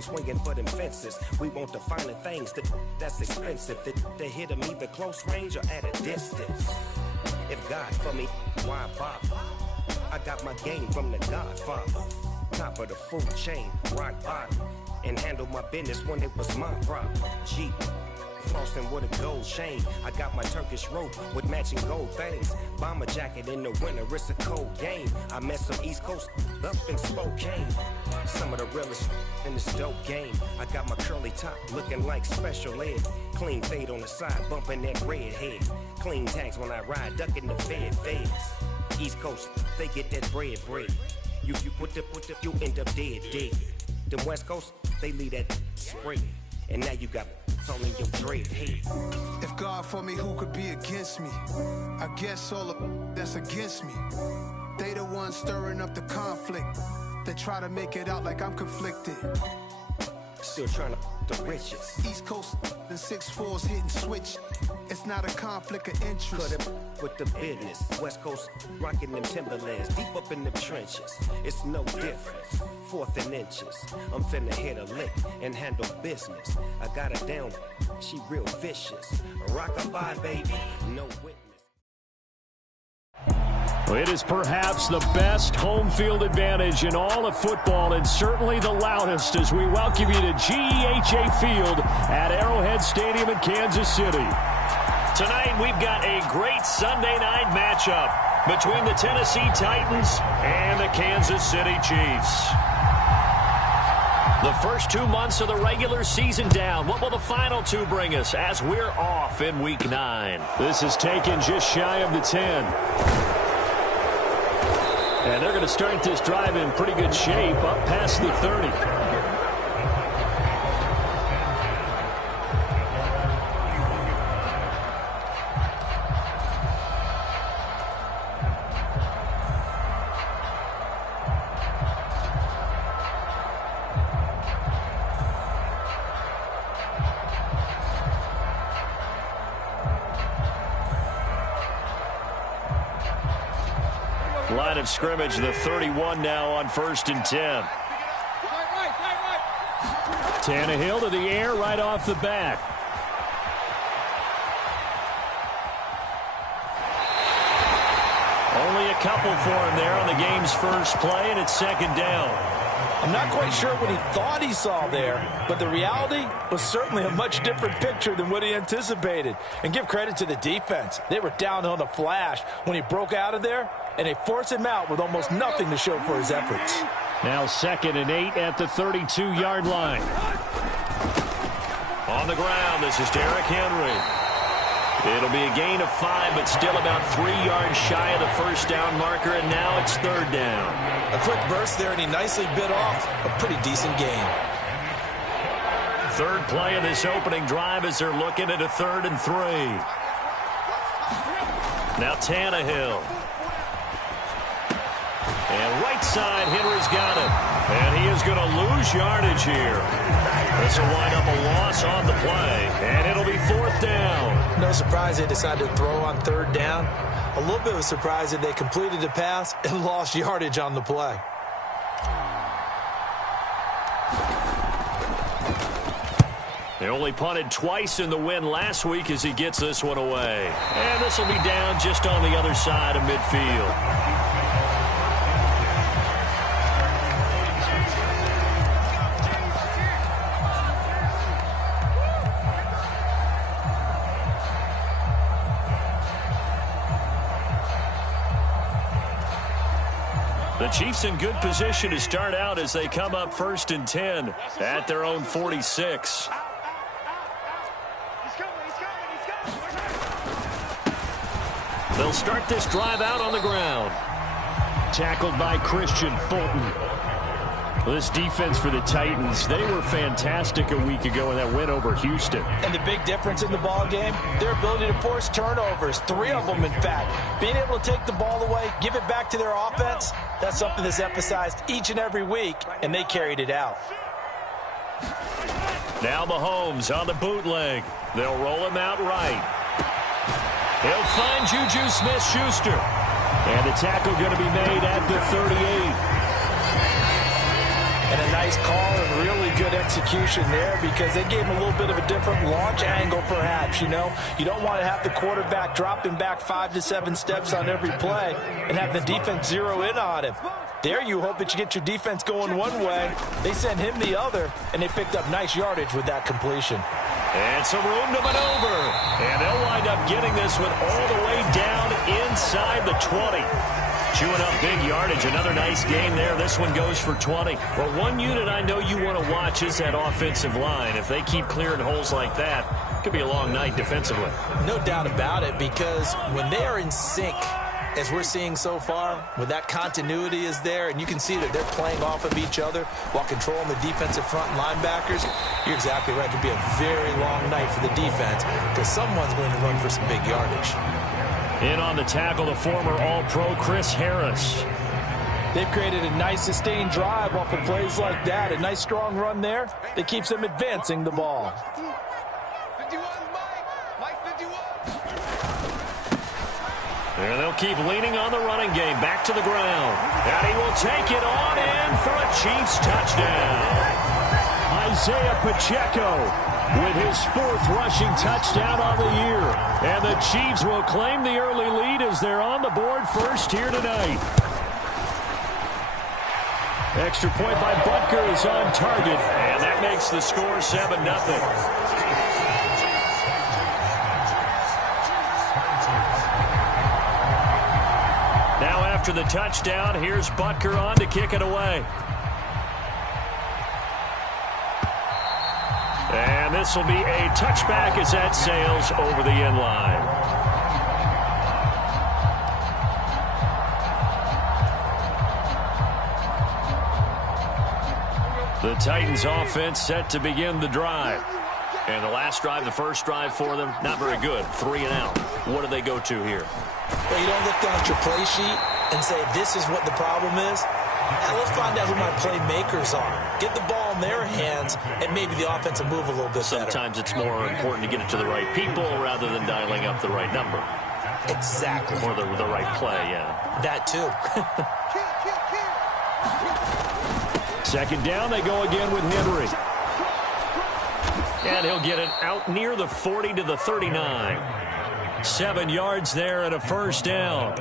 swinging for them fences. We want the finer things that's expensive. They hit them either close range or at a distance. If God for me, why bother? I got my game from the Godfather. Top of the food chain, rock bottom. And handle my business when it was my problem. Jeep, flossing with a gold chain. I got my Turkish rope with matching gold things. Bomber jacket in the winter, it's a cold game. I met some East Coast up in Spokane. Some of the realest in this dope game. I got my curly top looking like special ed. Clean fade on the side, bumping that red head. Clean tags when I ride, ducking the feds. East Coast, they get that bread. You you end up dead. Them West Coast, they leave that spray. And now you got all in your dread head. If God for me, who could be against me? I guess all of that's against me. They the ones stirring up the conflict. They try to make it out like I'm conflicted. Still trying to the riches. East Coast and 6'4s hitting switch. It's not a conflict of interest. Cut it with the business. West Coast rocking them Timberlands deep up in the trenches. It's no difference. 4th and inches. I'm finna hit a lick and handle business. I got her down. She real vicious. Rock-a-bye, baby. No witness. It is perhaps the best home field advantage in all of football, and certainly the loudest, as we welcome you to GEHA Field at Arrowhead Stadium in Kansas City. Tonight we've got a great Sunday night matchup between the Tennessee Titans and the Kansas City Chiefs. The first 2 months of the regular season down. What will the final 2 bring us as we're off in Week 9? This is taken just shy of the 10. And they're going to start this drive in pretty good shape up past the 30. Line of scrimmage, the 31 now on 1st and 10. Tannehill to the air right off the bat. Only a couple for him there on the game's first play, and it's 2nd down. I'm not quite sure what he thought he saw there, but the reality was certainly a much different picture than what he anticipated. And give credit to the defense. They were down on the flash when he broke out of there, and they forced him out with almost nothing to show for his efforts. Now 2nd and 8 at the 32-yard line. On the ground, this is Derrick Henry. It'll be a gain of 5, but still about 3 yards shy of the first down marker, and now it's 3rd down. A quick burst there, and he nicely bit off a pretty decent gain. 3rd play of this opening drive as they're looking at a 3rd and 3. Now Tannehill. And right side, Henry's got it. And he is going to lose yardage here. This will wind up a loss on the play, and it'll be 4th down. No surprise they decided to throw on 3rd down. A little bit of a surprise that they completed the pass and lost yardage on the play. They only punted twice in the win last week as he gets this one away. And this will be down just on the other side of midfield. The Chiefs in good position to start out as they come up 1st and 10 at their own 46. They'll start this drive out on the ground. Tackled by Christian Fulton. This defense for the Titans, they were fantastic a week ago in that win over Houston. And the big difference in the ball game, their ability to force turnovers, 3 of them in fact. Being able to take the ball away, give it back to their offense, that's something that's emphasized each and every week, and they carried it out. Now Mahomes on the bootleg. They'll roll him out right. He'll find Juju Smith-Schuster. And the tackle going to be made at the 38. And a nice Nice call and really good execution there because they gave him a little bit of a different launch angle perhaps, you know. You don't want to have the quarterback dropping back 5 to 7 steps on every play and have the defense zero in on him. There you hope that you get your defense going one way. They sent him the other, and they picked up nice yardage with that completion. And some room to maneuver. And they'll wind up getting this one all the way down inside the 20. Chewing up big yardage. Another nice game there. This one goes for 20. Well, one unit I know you want to watch is that offensive line. If they keep clearing holes like that, it could be a long night defensively. No doubt about it, because when they are in sync, as we're seeing so far, when that continuity is there, and you can see that they're playing off of each other while controlling the defensive front linebackers, you're exactly right. It could be a very long night for the defense because someone's going to run for some big yardage. In on the tackle, the former All-Pro Chris Harris. They've created a nice sustained drive off of plays like that. A nice strong run there that keeps them advancing the ball. And they'll keep leaning on the running game. Back to the ground. And he will take it on in for a Chiefs touchdown. Isaiah Pacheco with his 4th rushing touchdown on the year. And the Chiefs will claim the early lead as they're on the board first here tonight. Extra point by Butker is on target. And that makes the score 7-0. Now after the touchdown, here's Butker on to kick it away. And this will be a touchback as that sails over the end line. The Titans offense set to begin the drive. And the last drive, the first drive for them, not very good. 3 and out. What do they go to here? Well, you don't look down at your play sheet and say, this is what the problem is. Now let's find out who my playmakers are. Get the ball in their hands, and maybe the offense will move a little bit better. Sometimes it's more important to get it to the right people rather than dialing up the right number. Exactly. Or the right play, yeah. That too. Second down, they go again with Henry. And he'll get it out near the 40 to the 39. 7 yards there and a first down.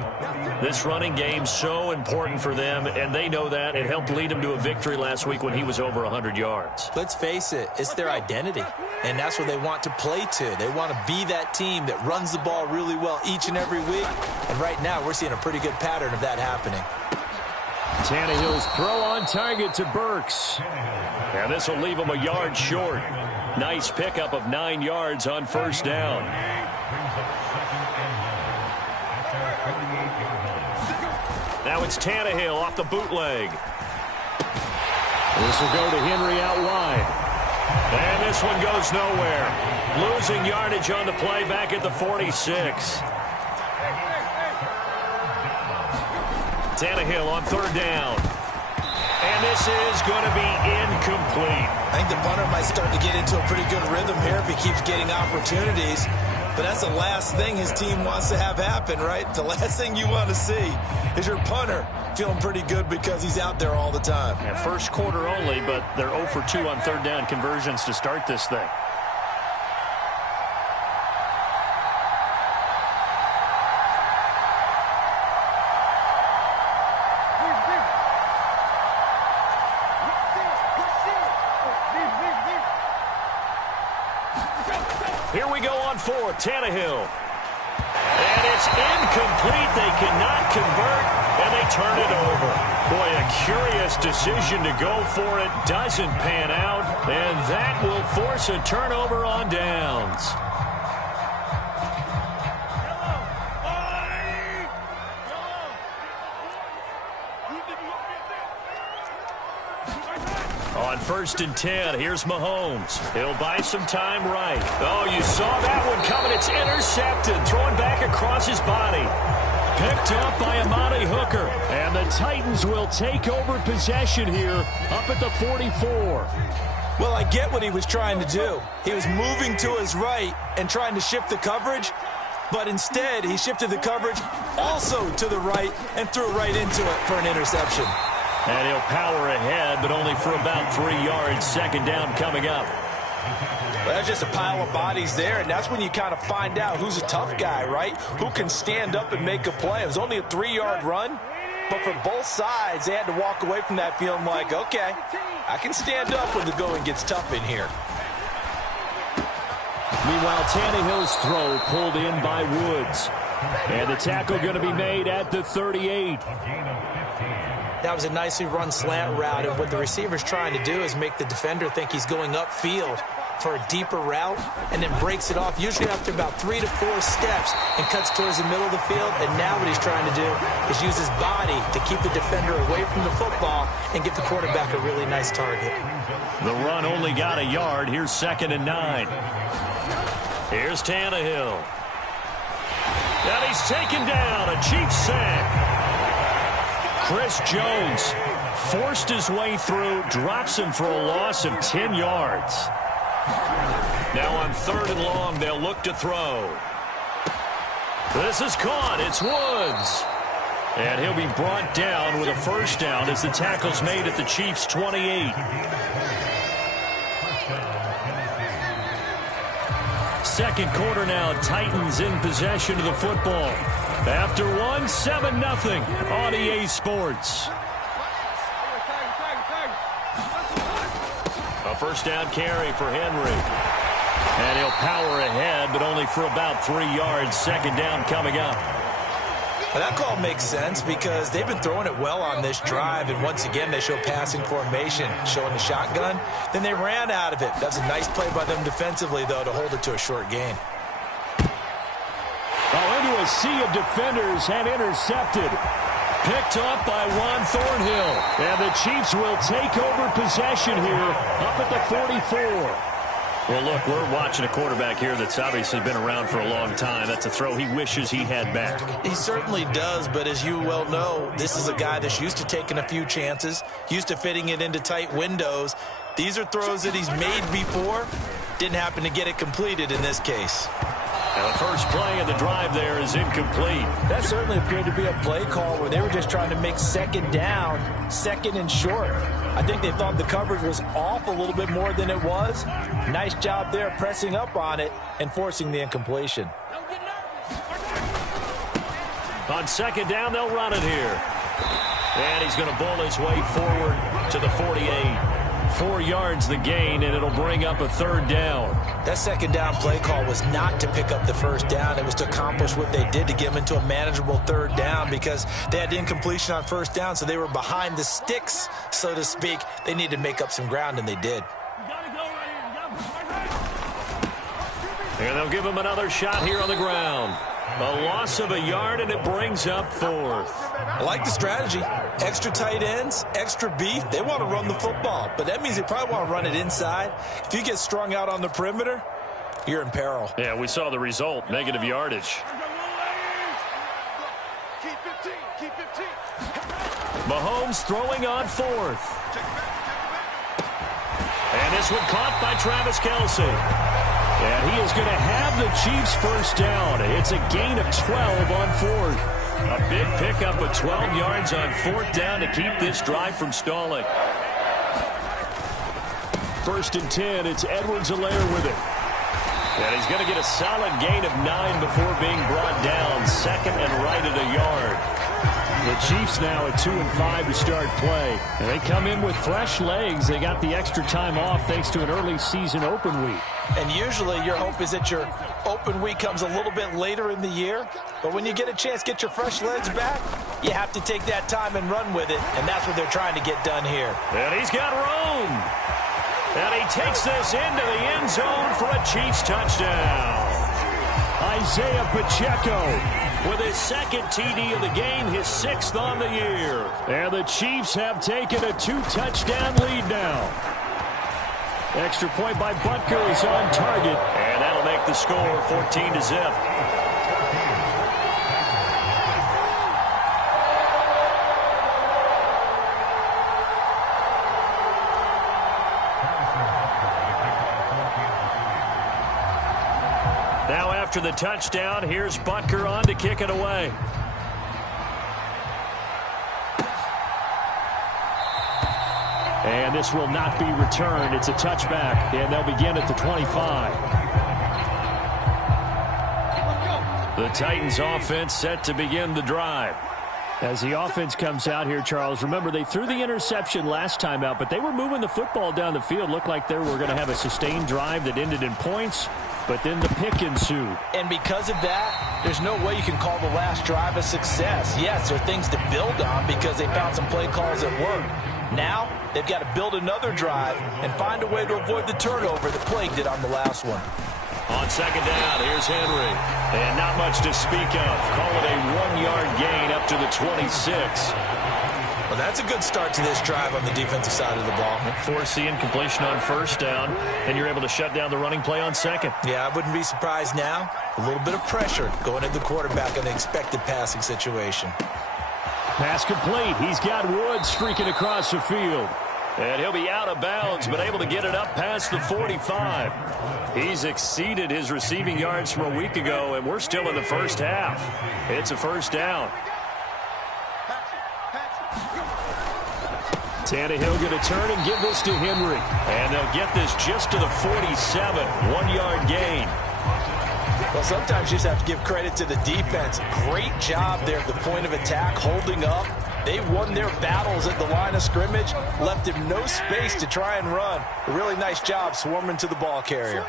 This running game's so important for them, and they know that. It helped lead them to a victory last week when he was over 100 yards. Let's face it, it's their identity, and that's what they want to play to. They want to be that team that runs the ball really well each and every week, and right now we're seeing a pretty good pattern of that happening. Tannehill's throw on target to Burks. And this will leave him a yard short. Nice pickup of 9 yards on first down. Now it's Tannehill off the bootleg. This will go to Henry out wide. And this one goes nowhere. Losing yardage on the play back at the 46. Tannehill on third down. And this is going to be incomplete. I think the punter might start to get into a pretty good rhythm here if he keeps getting opportunities. But that's the last thing his team wants to have happen, right? The last thing you want to see is your punter feeling pretty good because he's out there all the time. Yeah, first quarter only, but they're 0 for 2 on third down conversions to start this thing. Here we go on fourth, Tannehill. And it's incomplete. They cannot convert, and they turn it over. Boy, a curious decision to go for it. Doesn't pan out, and that will force a turnover on downs. On 1st and 10, here's Mahomes. He'll buy some time right. Oh, you saw that one coming. It's intercepted. Throwing back across his body. Picked up by Amani Hooker. And the Titans will take over possession here up at the 44. Well, I get what he was trying to do. He was moving to his right and trying to shift the coverage. But instead, he shifted the coverage also to the right and threw it right into it for an interception. And he'll power ahead, but only for about 3 yards. Second down coming up. Well, that's just a pile of bodies there, and that's when you kind of find out who's a tough guy, right? Who can stand up and make a play. It was only a 3-yard run, but for both sides, they had to walk away from that feeling like, okay, I can stand up when the going gets tough in here. Meanwhile, Tannehill's throw pulled in by Woods. And the tackle going to be made at the 38. That was a nicely run slant route, and what the receiver's trying to do is make the defender think he's going upfield for a deeper route, and then breaks it off, usually after about 3 to 4 steps, and cuts towards the middle of the field. And now what he's trying to do is use his body to keep the defender away from the football and give the quarterback a really nice target. The run only got a yard. Here's 2nd and 9. Here's Tannehill. And he's taken down. A Chiefs sack. Chris Jones forced his way through, drops him for a loss of 10 yards. Now on 3rd and long, they'll look to throw. This is caught. It's Woods. And he'll be brought down with a first down as the tackle's made at the Chiefs' 28. Second quarter now, Titans in possession of the football. After one, 7-0 on EA Sports. A first down carry for Henry. And he'll power ahead, but only for about 3 yards. Second down coming up. Well, that call makes sense because they've been throwing it well on this drive, and once again they show passing formation, showing the shotgun. Then they ran out of it. That's a nice play by them defensively, though, to hold it to a short gain. Oh, into a sea of defenders and intercepted. Picked up by Juan Thornhill. And the Chiefs will take over possession here up at the 44. Well, look, we're watching a quarterback here that's obviously been around for a long time. That's a throw he wishes he had back. He certainly does, but as you well know, this is a guy that's used to taking a few chances, used to fitting it into tight windows. These are throws that he's made before. Didn't happen to get it completed in this case. And the first play of the drive there is incomplete. That certainly appeared to be a play call where they were just trying to make second down, second and short. I think they thought the coverage was off a little bit more than it was. Nice job there pressing up on it and forcing the incompletion. On second down, they'll run it here. And he's going to bull his way forward to the 48. 4 yards the gain, and it'll bring up a third down. That second down play call was not to pick up the first down. It was to accomplish what they did to get them into a manageable third down because they had incompletion on first down, so they were behind the sticks, so to speak. They needed to make up some ground, and they did. And they'll give him another shot here on the ground. A loss of a yard, and it brings up 4th. I like the strategy. Extra tight ends, extra beef. They want to run the football, but that means they probably want to run it inside. If you get strung out on the perimeter, you're in peril. Yeah, we saw the result, negative yardage. Mahomes throwing on 4th. And this one caught by Travis Kelce. And he is going to have the Chiefs first down. It's a gain of 12 on 4th. A big pickup of 12 yards on 4th down to keep this drive from stalling. 1st and 10. It's Edwards-Helaire with it. And he's going to get a solid gain of 9 before being brought down. Second and right at a yard. The Chiefs now at 2-5 to start play. And they come in with fresh legs. They got the extra time off thanks to an early season open week. And usually your hope is that your open week comes a little bit later in the year. But when you get a chance to get your fresh legs back, you have to take that time and run with it. And that's what they're trying to get done here. And he's got room. And he takes this into the end zone for a Chiefs touchdown. Isaiah Pacheco with his second TD of the game, his 6th on the year. And the Chiefs have taken a 2-touchdown lead now. Extra point by Butker is on target. And that'll make the score 14-0. Now after the touchdown, here's Butker on to kick it away. And this will not be returned. It's a touchback, and they'll begin at the 25. The Titans offense set to begin the drive. As the offense comes out here, Charles, remember they threw the interception last time out, but they were moving the football down the field. Looked like they were going to have a sustained drive that ended in points, but then the pick ensued. And because of that, there's no way you can call the last drive a success. Yes, there are things to build on because they found some play calls that worked. Now, they've got to build another drive and find a way to avoid the turnover that plagued it on the last one. On second down, here's Henry. And not much to speak of. Call it a 1-yard gain up to the 26. Well, that's a good start to this drive on the defensive side of the ball. Force the incompletion on first down, and you're able to shut down the running play on second. Yeah, I wouldn't be surprised now. A little bit of pressure going at the quarterback in an expected passing situation. Pass complete. He's got Woods streaking across the field. And he'll be out of bounds, but able to get it up past the 45. He's exceeded his receiving yards from a week ago, and we're still in the first half. It's a first down. Tannehill going to turn and give this to Henry. And they'll get this just to the 47. 1-yard gain. Well, sometimes you just have to give credit to the defense. Great job there at the point of attack, holding up. They won their battles at the line of scrimmage, left him no space to try and run. A really nice job swarming to the ball carrier.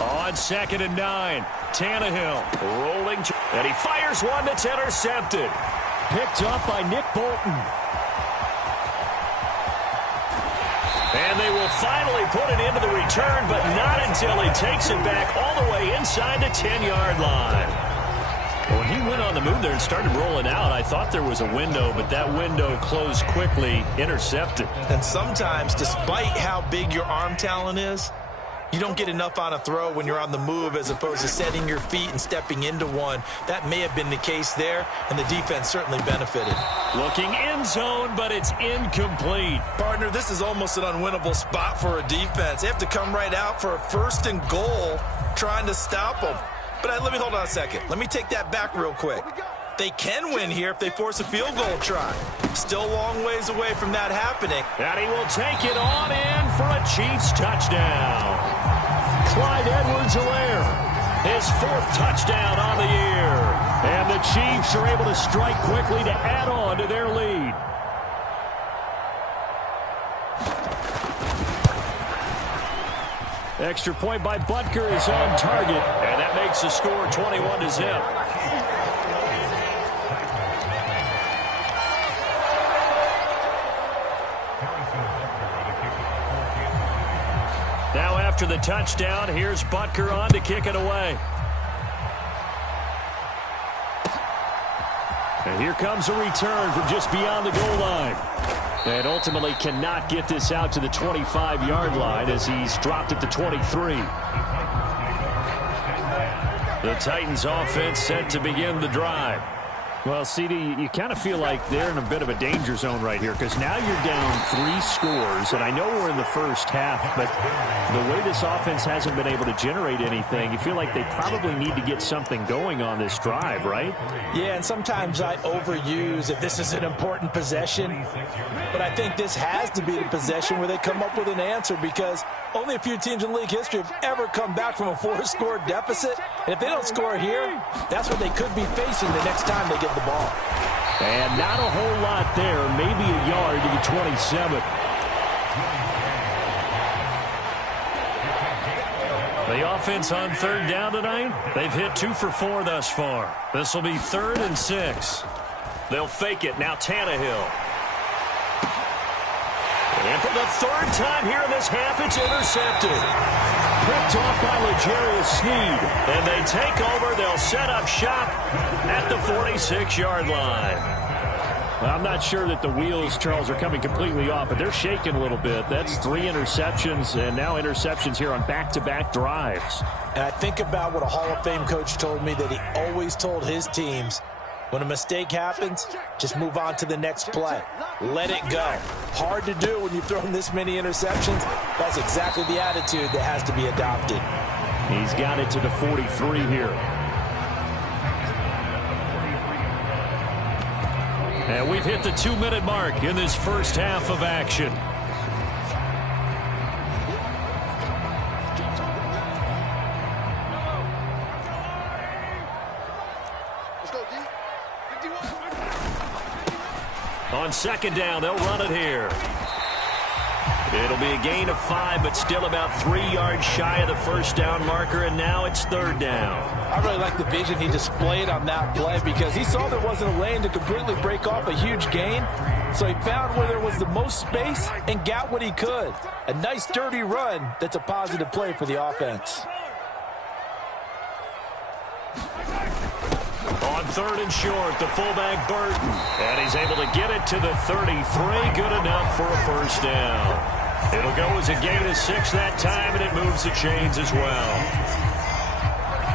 On second and 9, Tannehill rolling, and he fires one that's intercepted. Picked up by Nick Bolton. And they will finally put it into the return, but not until he takes it back all the way inside the 10-yard line. When he went on the move there and started rolling out, I thought there was a window, but that window closed quickly, intercepted. And sometimes, despite how big your arm talent is, you don't get enough on a throw when you're on the move as opposed to setting your feet and stepping into one. That may have been the case there, and the defense certainly benefited. Looking end zone, but it's incomplete. Partner, this is almost an unwinnable spot for a defense. They have to come right out for a first and goal trying to stop them. But let me hold on a second. Let me take that back real quick. They can win here if they force a field goal try. Still a long ways away from that happening. And he will take it on in for a Chiefs touchdown. Clyde Edwards-Helaire, his 4th touchdown on the year. And the Chiefs are able to strike quickly to add on to their lead. Extra point by Butker is on target, and that makes the score 21-0. Now after the touchdown, here's Butker on to kick it away. And here comes a return from just beyond the goal line. And ultimately cannot get this out to the 25-yard line as he's dropped at the 23. The Titans offense set to begin the drive. Well, CD, you kind of feel like they're in a bit of a danger zone right here because now you're down 3 scores, and I know we're in the first half, but the way this offense hasn't been able to generate anything, you feel like they probably need to get something going on this drive, right? Yeah, and sometimes I overuse that this is an important possession, but I think this has to be the possession where they come up with an answer because only a few teams in league history have ever come back from a 4-score deficit, and if they don't score here, that's what they could be facing the next time they get the ball. And not a whole lot there, maybe a yard to the 27. The offense on 3rd down tonight, they've hit 2 for 4 thus far. This will be 3rd and 6. They'll fake it. Now Tannehill. And for the 3rd time here in this half, it's intercepted. Picked off by L'Jarius Sneed. And they take over. They'll set up shop at the 46-yard line. Well, I'm not sure that the wheels, Charles, are coming completely off, but they're shaking a little bit. That's 3 interceptions, and now interceptions here on back-to-back drives. And I think about what a Hall of Fame coach told me that he always told his teams, when a mistake happens, just move on to the next play. Let it go. Hard to do when you've thrown this many interceptions. That's exactly the attitude that has to be adopted. He's got it to the 43 here. And we've hit the 2-minute mark in this first half of action. On second down, they'll run it here. It'll be a gain of 5, but still about 3 yards shy of the first down marker, and now it's third down. I really like the vision he displayed on that play because he saw there wasn't a lane to completely break off a huge gain. So he found where there was the most space and got what he could. A nice, dirty run that's a positive play for the offense. On third and short, the fullback Burton. And he's able to get it to the 33. Good enough for a first down. It'll go as a gain of 6 that time, and it moves the chains as well.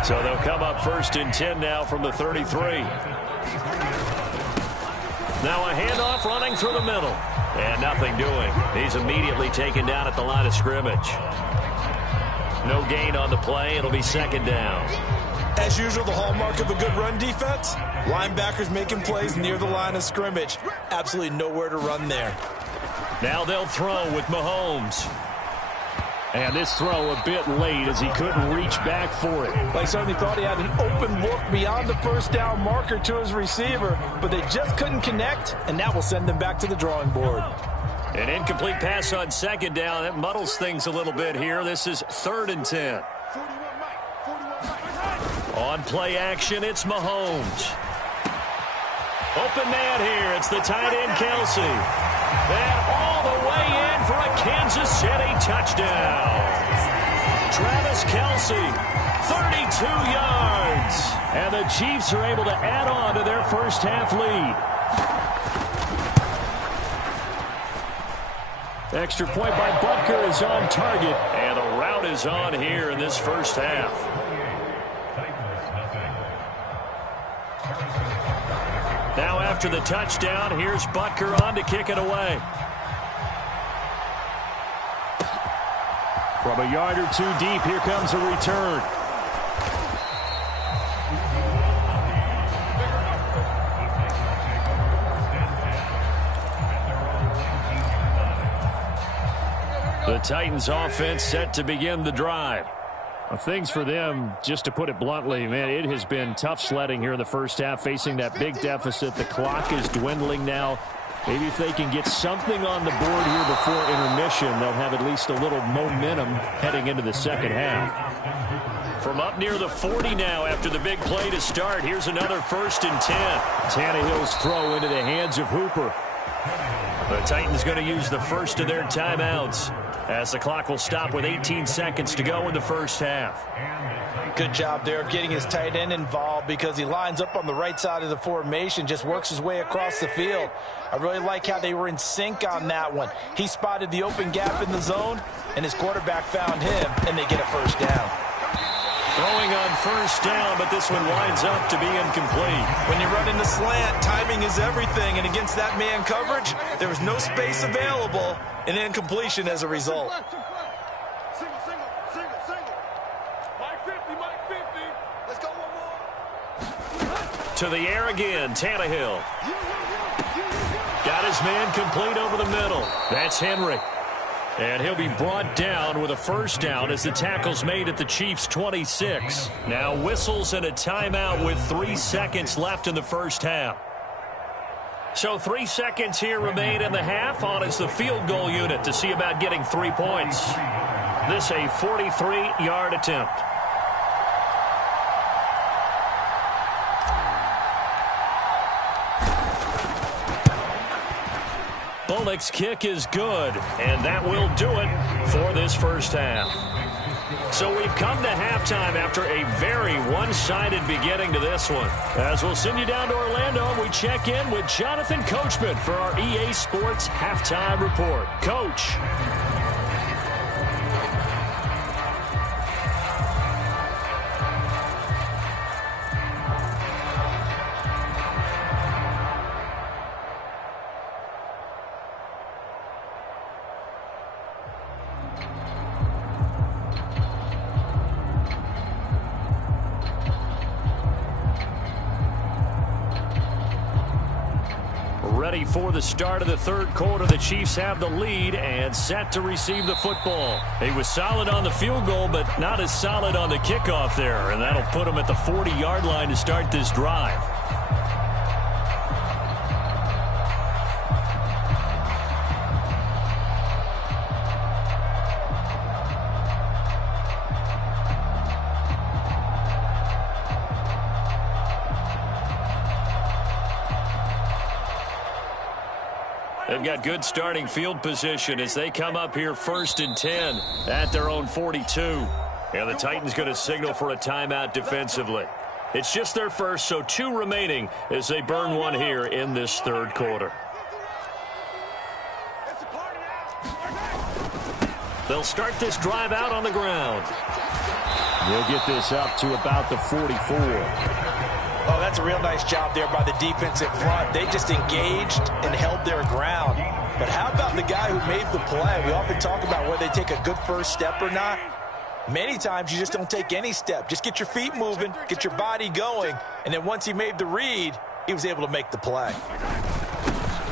So they'll come up first and 10 now from the 33. Now a handoff running through the middle. And nothing doing. He's immediately taken down at the line of scrimmage. No gain on the play. It'll be second down. As usual, the hallmark of a good run defense, linebackers making plays near the line of scrimmage. Absolutely nowhere to run there. Now they'll throw with Mahomes. And this throw a bit late as he couldn't reach back for it. They certainly thought he had an open look beyond the first down marker to his receiver, but they just couldn't connect, and that will send them back to the drawing board. An incomplete pass on second down. That muddles things a little bit here. This is third and 10. On play action, it's Mahomes. Open man here. It's the tight end, Kelsey. And all the way in for a Kansas City touchdown. Travis Kelsey, 32 yards. And the Chiefs are able to add on to their first half lead. Extra point by Butker is on target. And the route is on here in this first half. Now after the touchdown, here's Butker on to kick it away. From a yard or two deep, here comes a return. The Titans offense set to begin the drive. Things for them, just to put it bluntly, man, it has been tough sledding here in the first half, facing that big deficit. The clock is dwindling now. Maybe if they can get something on the board here before intermission, they'll have at least a little momentum heading into the second half. From up near the 40 now after the big play to start, here's another first and 10. Tannehill's throw into the hands of Hooper. The Titans going to use the first of their timeouts as the clock will stop with 18 seconds to go in the first half. Good job there of getting his tight end involved because he lines up on the right side of the formation, just works his way across the field. I really like how they were in sync on that one. He spotted the open gap in the zone, and his quarterback found him, and they get a first down. Throwing on first down, but this one winds up to be incomplete. When you run in the slant, timing is everything, and against that man coverage, there was no space available, and incompletion as a result. To the air again, Tannehill. Got his man complete over the middle. That's Henry. And he'll be brought down with a first down as the tackle's made at the Chiefs' 26. Now whistles and a timeout with 3 seconds left in the first half. So 3 seconds here remain in the half. On is the field goal unit to see about getting 3 points. This a 43-yard attempt. Bullock's kick is good, and that will do it for this first half. So we've come to halftime after a very one-sided beginning to this one. As we'll send you down to Orlando, we check in with Jonathan Coachman for our EA Sports Halftime Report. Coach. ready for the start of the third quarter. The Chiefs have the lead and set to receive the football. He was solid on the field goal, but not as solid on the kickoff there, and that'll put him at the 40-yard line to start this drive. They've got good starting field position as they come up here 1st and 10 at their own 42. And the Titans going to signal for a timeout defensively. It's just their first, so 2 remaining as they burn one here in this third quarter. They'll start this drive out on the ground. They'll get this up to about the 44. Oh, that's a real nice job there by the defensive front. They just engaged and held their ground. But how about the guy who made the play? We often talk about whether they take a good first step or not. Many times you just don't take any step. Just get your feet moving, get your body going, and then once he made the read, he was able to make the play.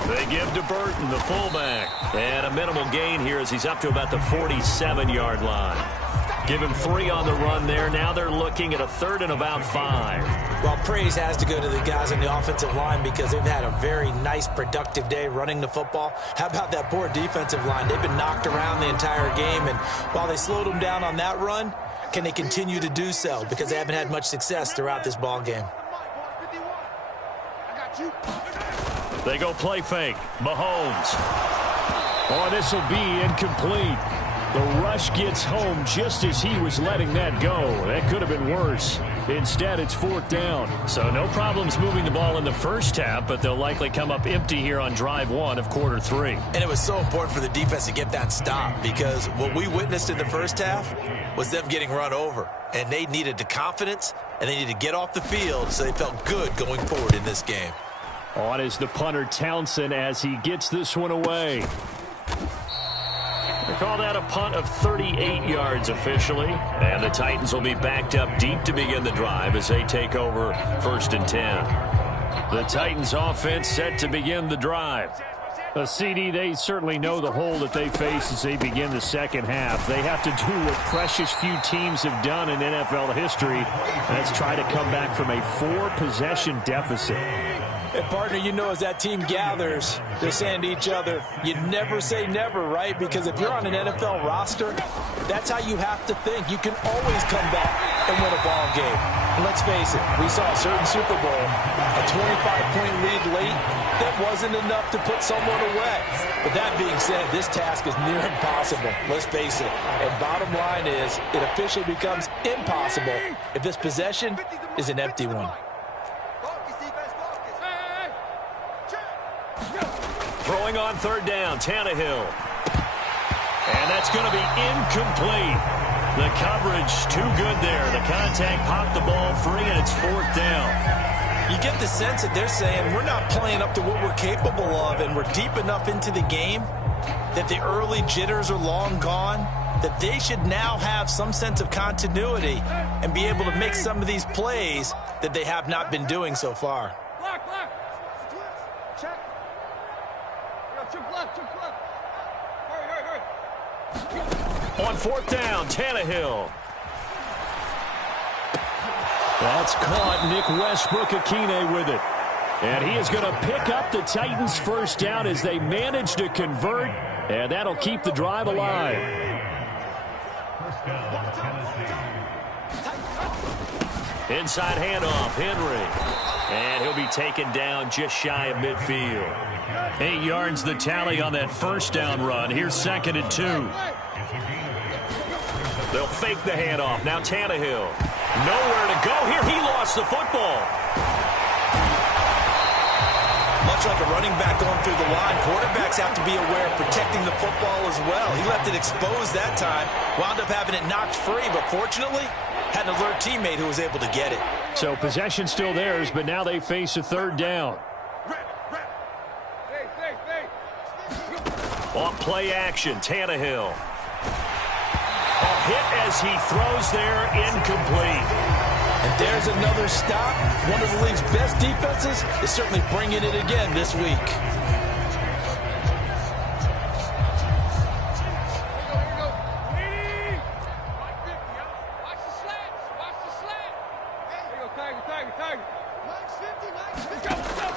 They give to Burton, the fullback. And a minimal gain here as he's up to about the 47-yard line. Give him 3 on the run there. Now they're looking at a 3rd and about 5. Well, praise has to go to the guys on the offensive line because they've had a very nice, productive day running the football. How about that poor defensive line? They've been knocked around the entire game, and while they slowed them down on that run, can they continue to do so? Because they haven't had much success throughout this ball game. They go play fake. Mahomes. Oh, this will be incomplete. The rush gets home just as he was letting that go. That could have been worse. Instead, it's 4th down. So no problems moving the ball in the first half, but they'll likely come up empty here on drive 1 of quarter 3. And it was so important for the defense to get that stop because what we witnessed in the first half was them getting run over. And they needed the confidence, and they needed to get off the field so they felt good going forward in this game. On is the punter, Townsend, as he gets this one away. They call that a punt of 38 yards officially. And the Titans will be backed up deep to begin the drive as they take over 1st and 10. The Titans offense set to begin the drive. A CD, they certainly know the hole that they face as they begin the second half. They have to do what precious few teams have done in NFL history. That's try to come back from a 4-possession deficit. And, partner, you know as that team gathers, they're saying to each other, you never say never, right? Because if you're on an NFL roster, that's how you have to think. You can always come back and win a ball game. And let's face it, we saw a certain Super Bowl, a 25-point lead late, that wasn't enough to put someone away. But that being said, this task is near impossible. Let's face it. And bottom line is, it officially becomes impossible if this possession is an empty one. Throwing on 3rd down, Tannehill. And that's going to be incomplete. The coverage too good there. The contact popped the ball free, and it's 4th down. You get the sense that they're saying we're not playing up to what we're capable of, and we're deep enough into the game that the early jitters are long gone, that they should now have some sense of continuity and be able to make some of these plays that they have not been doing so far. On 4th down, Tannehill. That's caught. Nick Westbrook-Akine with it. And he is going to pick up the Titans' 1st down as they manage to convert. And that'll keep the drive alive. Inside handoff, Henry. And he'll be taken down just shy of midfield. 8 yards the tally on that 1st down run. Here's 2nd and 2. They'll fake the handoff. Now Tannehill. Nowhere to go here. He lost the football. Much like a running back going through the line, quarterbacks have to be aware of protecting the football as well. He left it exposed that time, wound up having it knocked free, but fortunately had an alert teammate who was able to get it. So possession still theirs, but now they face a 3rd down. On play action, Tannehill. A hit as he throws there, incomplete. And there's another stop. One of the league's best defenses is certainly bringing it again this week.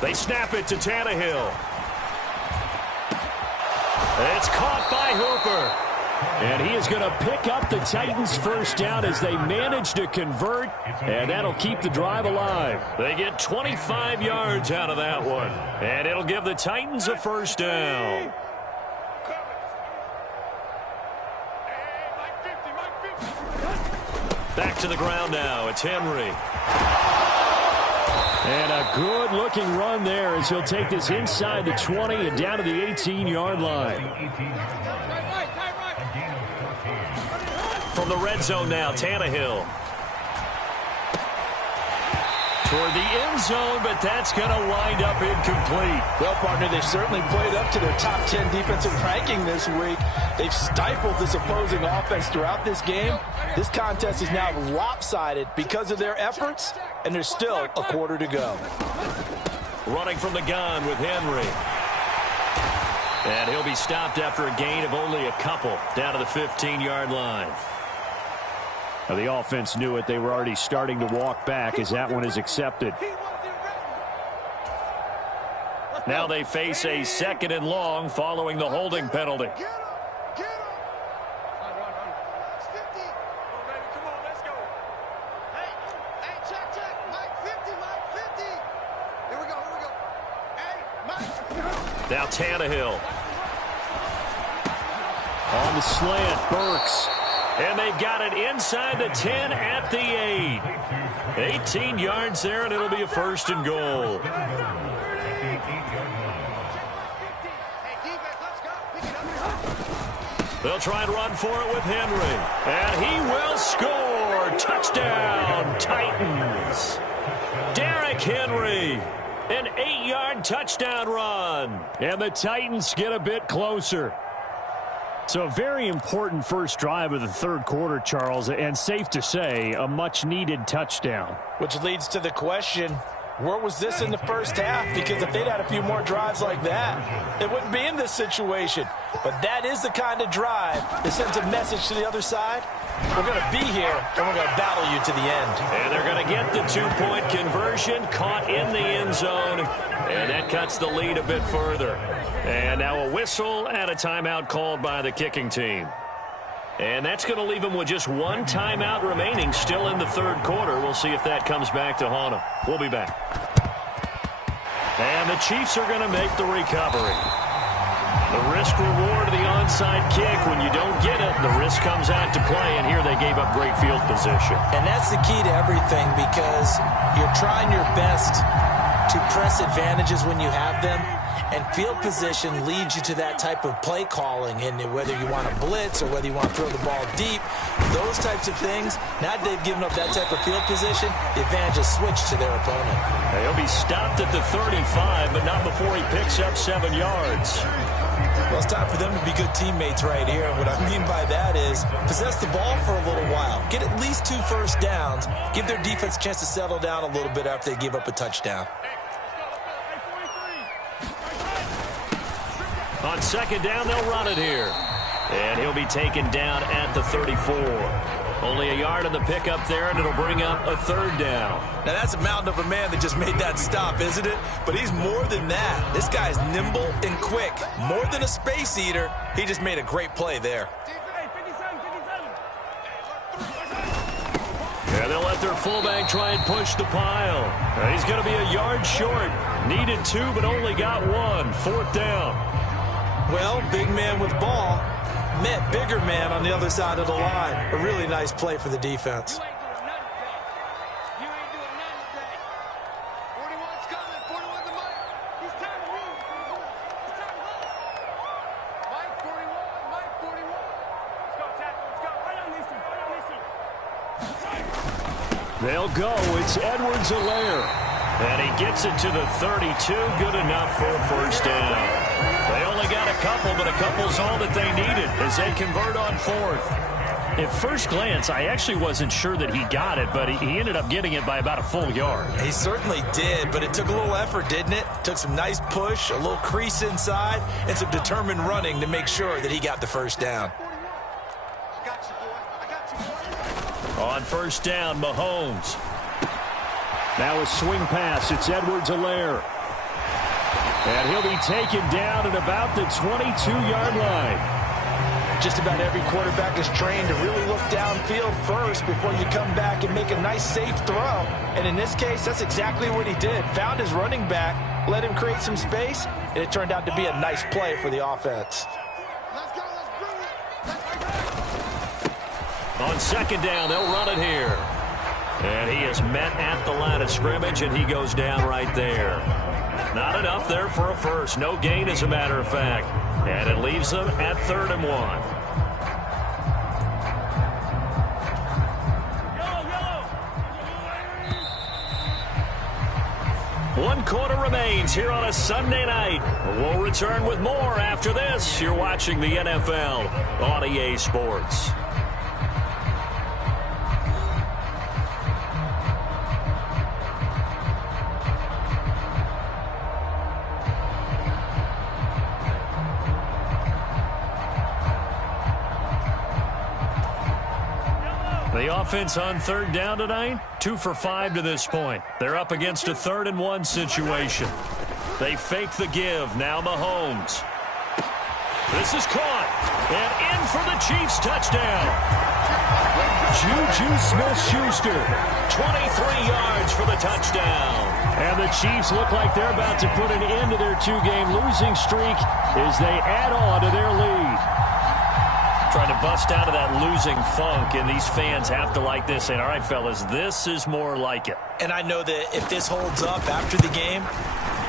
They snap it to Tannehill. It's caught by Hooper. And he is going to pick up the Titans' first down as they manage to convert, and that'll keep the drive alive. They get 25 yards out of that one, and it'll give the Titans a first down. Back to the ground now. It's Henry. And a good-looking run there as he'll take this inside the 20 and down to the 18-yard line. From the red zone now, Tannehill. Toward the end zone, but that's going to wind up incomplete. Well, partner, they've certainly played up to their top 10 defensive ranking this week. They've stifled this opposing offense throughout this game. This contest is now lopsided because of their efforts, and there's still a quarter to go. Running from the gun with Henry. And he'll be stopped after a gain of only a couple down to the 15-yard line. Now, the offense knew it. They were already starting to walk back as that one is accepted. Now they face a 2nd and long following the holding penalty. Now Tannehill. On the slant, Burks. And they've got it inside the 10 at the 8. 18 yards there, and it'll be a 1st and goal. They'll try and run for it with Henry. And he will score. Touchdown, Titans. Derrick Henry. An 8-yard touchdown run. And the Titans get a bit closer. So a very important first drive of the third quarter, Charles, and safe to say, a much-needed touchdown. Which leads to the question, where was this in the first half? Because if they'd had a few more drives like that, they wouldn't be in this situation. But that is the kind of drive that sends a message to the other side. We're going to be here, and we're going to battle you to the end. And they're going to get the 2-point conversion, caught in the end zone, and that cuts the lead a bit further. And now a whistle and a timeout called by the kicking team. And that's going to leave them with just one timeout remaining still in the third quarter. We'll see if that comes back to haunt them. We'll be back. And the Chiefs are going to make the recovery. The risk-reward of the onside kick. When you don't get it, the risk comes out to play, and here they gave up great field position. And that's the key to everything, because you're trying your best to press advantages when you have them, and field position leads you to that type of play calling, and whether you want to blitz or whether you want to throw the ball deep, those types of things, now that they've given up that type of field position, the advantage is switched to their opponent. He'll be stopped at the 35, but not before he picks up 7 yards. Well, it's time for them to be good teammates right here. What I mean by that is possess the ball for a little while. Get at least 2 first downs. Give their defense a chance to settle down a little bit after they give up a touchdown. On 2nd down, they'll run it here. And he'll be taken down at the 34. Only a yard on the pickup there, and it'll bring up a 3rd down. Now, that's a mountain of a man that just made that stop, isn't it? But he's more than that. This guy's nimble and quick. More than a space eater, he just made a great play there. Yeah, they'll let their fullback try and push the pile. He's going to be a yard short. Needed 2, but only got 1. 4th down. Well, big man with ball met bigger man on the other side of the line. A really nice play for the defense. They'll go. It's Edwards-Helaire. And he gets it to the 32. Good enough for a first down. They only got a couple, but a couple's all that they needed as they convert on 4th. At first glance, I actually wasn't sure that he got it, but he ended up getting it by about a full yard. He certainly did, but it took a little effort, didn't it? Took some nice push, a little crease inside, and some determined running to make sure that he got the first down. On 1st down, Mahomes. Now a swing pass. It's Edwards-Helaire. And he'll be taken down at about the 22-yard line. Just about every quarterback is trained to really look downfield first before you come back and make a nice, safe throw. And in this case, that's exactly what he did. Found his running back, let him create some space, and it turned out to be a nice play for the offense. On second down, they'll run it here. And he is met at the line of scrimmage, and he goes down right there. Not enough there for a first. No gain, as a matter of fact. And it leaves them at 3rd and 1. One quarter remains here on a Sunday night. We'll return with more after this. You're watching the NFL on EA Sports. The offense on 3rd down tonight, 2 for 5 to this point. They're up against a 3rd and 1 situation. They fake the give. Now Mahomes. This is caught. And in for the Chiefs touchdown. Juju Smith-Schuster, 23 yards for the touchdown. And the Chiefs look like they're about to put an end to their 2-game losing streak as they add on to their lead. Trying to bust out of that losing funk, and these fans have to like this. And all right, fellas, this is more like it. And I know that if this holds up after the game,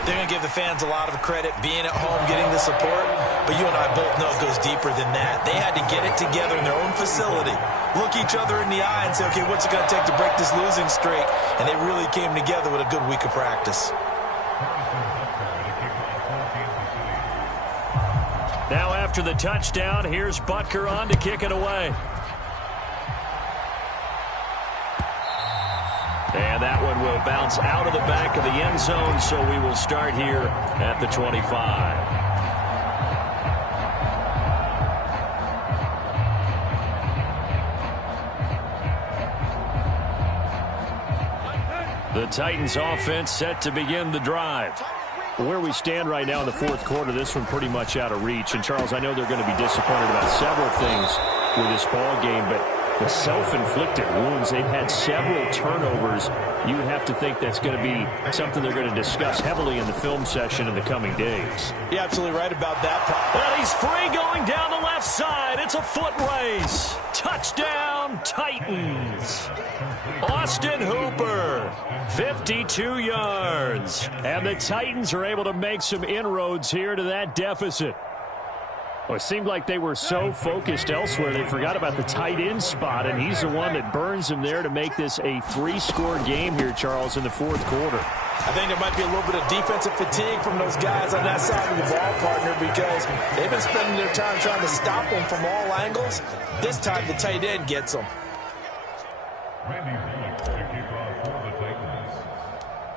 they're going to give the fans a lot of credit being at home, getting the support. But you and I both know it goes deeper than that. They had to get it together in their own facility, look each other in the eye and say, okay, what's it going to take to break this losing streak? And they really came together with a good week of practice. Now after the touchdown, here's Butker on to kick it away. And that one will bounce out of the back of the end zone, so we will start here at the 25. The Titans offense set to begin the drive. Where we stand right now in the 4th quarter, this one pretty much out of reach. And, Charles, I know they're going to be disappointed about several things with this ball game, but the self-inflicted wounds, they've had several turnovers. You would have to think that's going to be something they're going to discuss heavily in the film session in the coming days. You're absolutely right about that. And he's free going down the left side. It's a foot race. Touchdown, Titans. Austin Hooper, 52 yards. And the Titans are able to make some inroads here to that deficit. Well, it seemed like they were so focused elsewhere, they forgot about the tight end spot, and he's the one that burns them there to make this a 3-score game here, Charles, in the 4th quarter. I think there might be a little bit of defensive fatigue from those guys on that side of the ball, partner, because they've been spending their time trying to stop them from all angles. This time, the tight end gets them.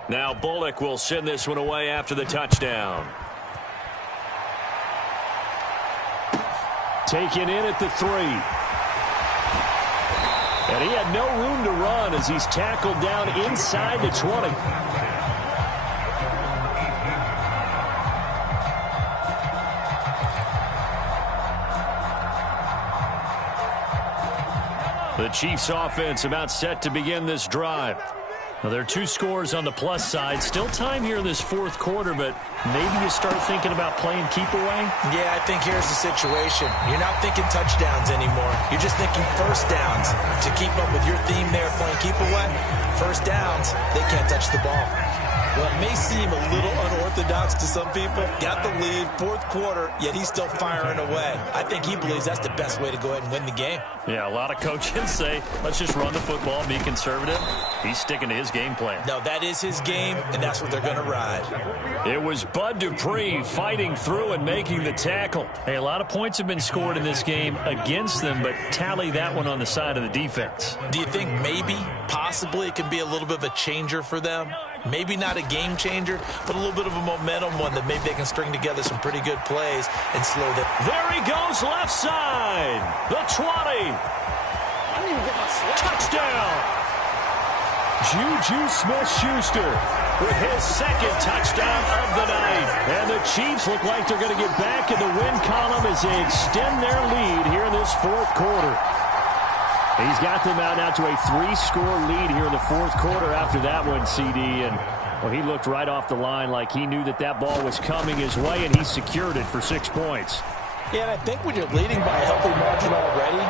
Now Bullock will send this one away after the touchdown. Taken in at the 3. And he had no room to run as he's tackled down inside the 20. The Chiefs offense about set to begin this drive. Now, there are 2 scores on the plus side. Still time here in this 4th quarter, but maybe you start thinking about playing keep away? Yeah, I think here's the situation. You're not thinking touchdowns anymore. You're just thinking first downs. To keep up with your theme there, playing keep away, first downs, they can't touch the ball. Well, it may seem a little unorthodox to some people. Got the lead, 4th quarter, yet he's still firing away. I think he believes that's the best way to go ahead and win the game. Yeah, a lot of coaches say, let's just run the football, be conservative. He's sticking to his game plan. No, that is his game, and that's what they're going to ride. It was Bud Dupree fighting through and making the tackle. Hey, a lot of points have been scored in this game against them, but tally that one on the side of the defense. Do you think maybe, possibly, it can be a little bit of a changer for them? Maybe not a game changer, but a little bit of a momentum one that maybe they can string together some pretty good plays and slow them. There he goes, left side. The 20. Touchdown. Juju Smith-Schuster with his 2nd touchdown of the Chiefs look like they're going to get back in the win column as they extend their lead here in this fourth quarter. He's got them out now to a 3-score lead here in the fourth quarter after that one, CD. And well, he looked right off the line like he knew that that ball was coming his way, and he secured it for 6 points. Yeah, and I think when you're leading by a healthy margin already,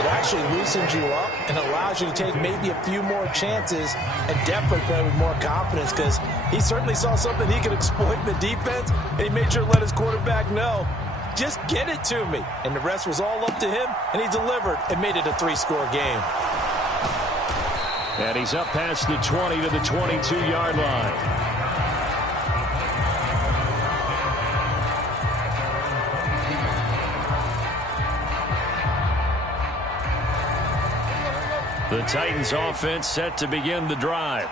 it actually loosens you up and allows you to take maybe a few more chances and definitely play with more confidence, because he certainly saw something he could exploit in the defense, and he made sure to let his quarterback know, just get it to me. And the rest was all up to him, and he delivered and made it a 3-score game. And he's up past the 20 to the 22-yard line. The Titans offense set to begin the drive.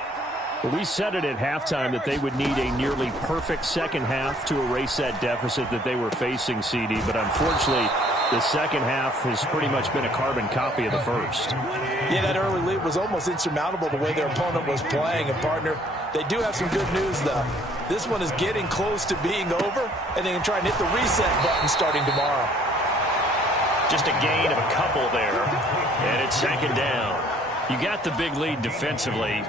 Well, we said it at halftime that they would need a nearly perfect second half to erase that deficit that they were facing, CD. But unfortunately, the second half has pretty much been a carbon copy of the first. Yeah, that early lead was almost insurmountable the way their opponent was playing. And, partner, they do have some good news, though. This one is getting close to being over, and they can try and hit the reset button starting tomorrow. Just a gain of a couple there, and it's second down. You got the big lead defensively,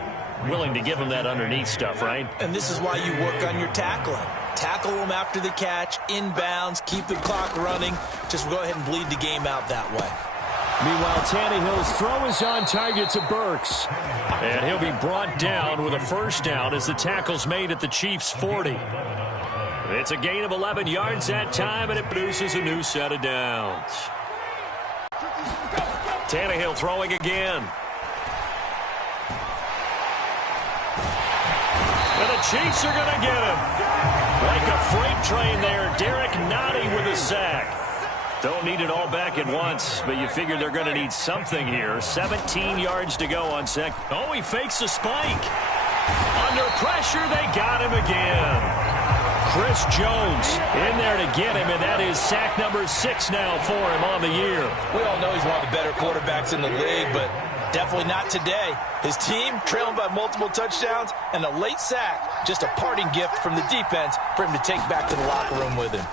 willing to give them that underneath stuff, right? And this is why you work on your tackling. Tackle them after the catch, inbounds, keep the clock running. Just go ahead and bleed the game out that way. Meanwhile, Tannehill's throw is on target to Burks. And he'll be brought down with a first down as the tackle's made at the Chiefs' 40. It's a gain of 11 yards that time, and it produces a new set of downs. Tannehill throwing again. And the Chiefs are going to get him. Like a freight train there, Derek Nottie with a sack. Don't need it all back at once, but you figure they're going to need something here. 17 yards to go on second. Oh, he fakes a spike. Under pressure, they got him again. Chris Jones in there to get him, and that is sack number 6 now for him on the year. We all know he's one of the better quarterbacks in the league, but definitely not today. His team trailing by multiple touchdowns, and a late sack, just a parting gift from the defense for him to take back to the locker room with him.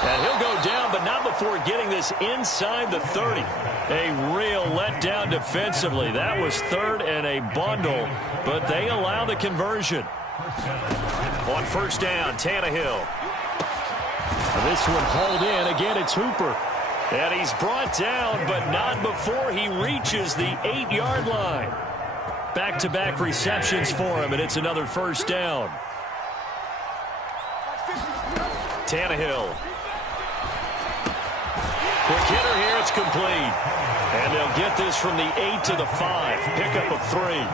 And he'll go down, but not before getting this inside the 30. A real letdown defensively. That was third and a bundle, but they allow the conversion. On first down, Tannehill. This one hauled in. Again, it's Hooper. And he's brought down, but not before he reaches the 8-yard line. Back-to-back receptions for him, and it's another first down. Tannehill. Quick hitter here, it's complete. And they'll get this from the 8 to the 5. Pickup of 3.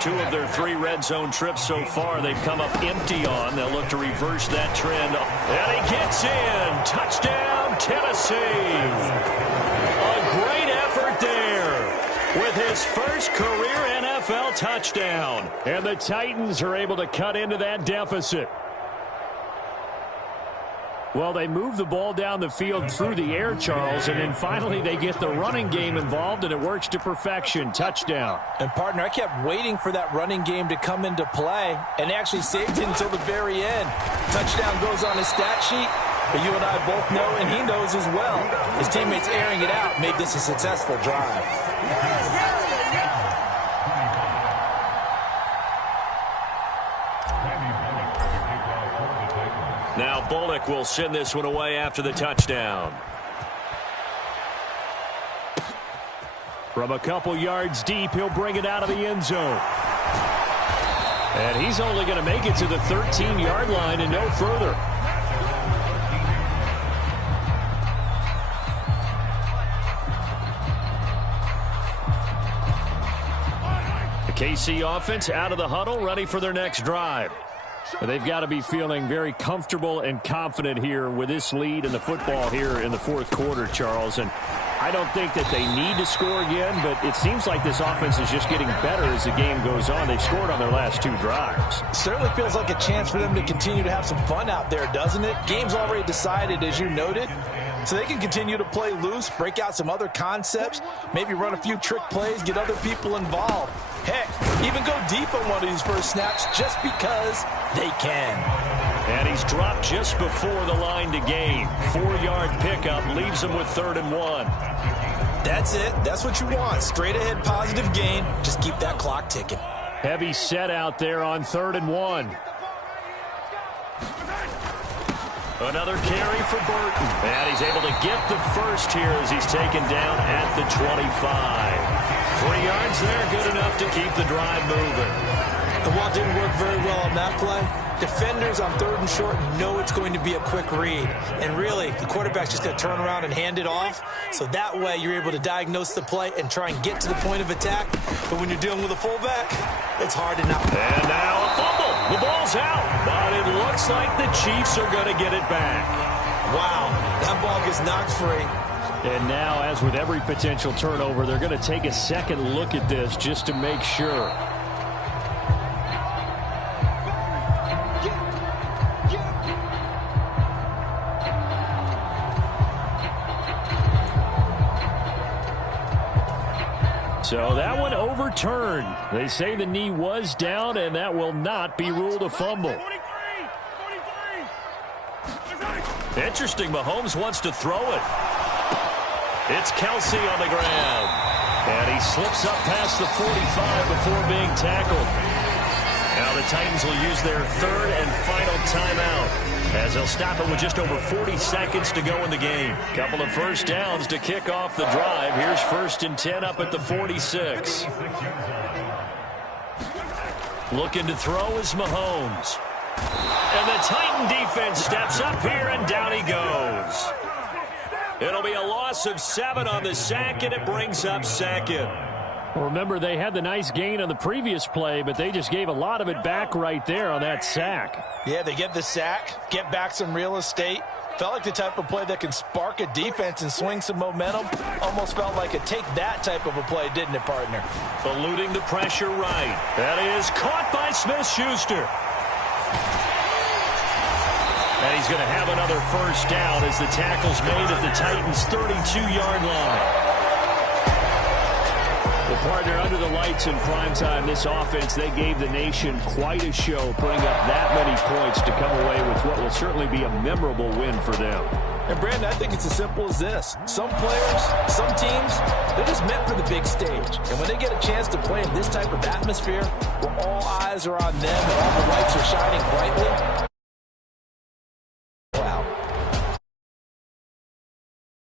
2 of their 3 red zone trips so far they've come up empty on. They'll look to reverse that trend. And he gets in. Touchdown, Tennessee. A great effort there with his first career NFL touchdown. And the Titans are able to cut into that deficit. Well, they move the ball down the field through the air, Charles, and then finally they get the running game involved, and it works to perfection. Touchdown. And, partner, I kept waiting for that running game to come into play, and they actually saved it until the very end. Touchdown goes on his stat sheet, but you and I both know, and he knows as well, his teammates airing it out made this a successful drive. Now Bullock will send this one away after the touchdown. From a couple yards deep, he'll bring it out of the end zone. And he's only going to make it to the 13-yard line and no further. The KC offense out of the huddle, ready for their next drive. They've got to be feeling very comfortable and confident here with this lead and the football here in the fourth quarter, Charles. And I don't think that they need to score again, but it seems like this offense is just getting better as the game goes on. They've scored on their last 2 drives. Certainly feels like a chance for them to continue to have some fun out there, doesn't it? Game's already decided, as you noted. So they can continue to play loose, break out some other concepts, maybe run a few trick plays, get other people involved. Heck, even go deep on one of these first snaps just because they can. And he's dropped just before the line to gain. 4-yard pickup leaves him with 3rd and 1. That's it. That's what you want. Straight ahead positive gain. Just keep that clock ticking. Heavy set out there on 3rd and 1. Another carry for Burton. And he's able to get the first here as he's taken down at the 25. 3 yards there, good enough to keep the drive moving. And while it didn't work very well on that play, defenders on 3rd and short know it's going to be a quick read. And really, the quarterback's just going to turn around and hand it off. So that way, you're able to diagnose the play and try and get to the point of attack. But when you're dealing with a fullback, it's hard to not. And now a fumble. The ball's out. But it looks like the Chiefs are going to get it back. Wow, that ball gets knocked free. And now, as with every potential turnover, they're going to take a second look at this just to make sure. So that one overturned. They say the knee was down, and that will not be ruled a fumble. Interesting, Mahomes wants to throw it. It's Kelsey on the ground. And he slips up past the 45 before being tackled. Now the Titans will use their 3rd and final timeout, as they'll stop it with just over 40 seconds to go in the game. Couple of first downs to kick off the drive. Here's 1st and 10 up at the 46. Looking to throw is Mahomes. And the Titan defense steps up here, and down he goes. It'll be a loss of 7 on the sack, and it brings up 2nd. Well, remember, they had the nice gain on the previous play, but they just gave a lot of it back right there on that sack. Yeah, they get the sack, get back some real estate. Felt like the type of play that can spark a defense and swing some momentum. Almost felt like a take-that type of a play, didn't it, partner? Eluding the pressure right. That is caught by Smith-Schuster. And he's going to have another first down as the tackle's made at the Titans' 32-yard line. The partner under the lights in primetime, this offense, they gave the nation quite a show, putting up that many points to come away with what will certainly be a memorable win for them. And, Brandon, I think it's as simple as this. Some players, some teams, they're just meant for the big stage. And when they get a chance to play in this type of atmosphere, where all eyes are on them and all the lights are shining brightly,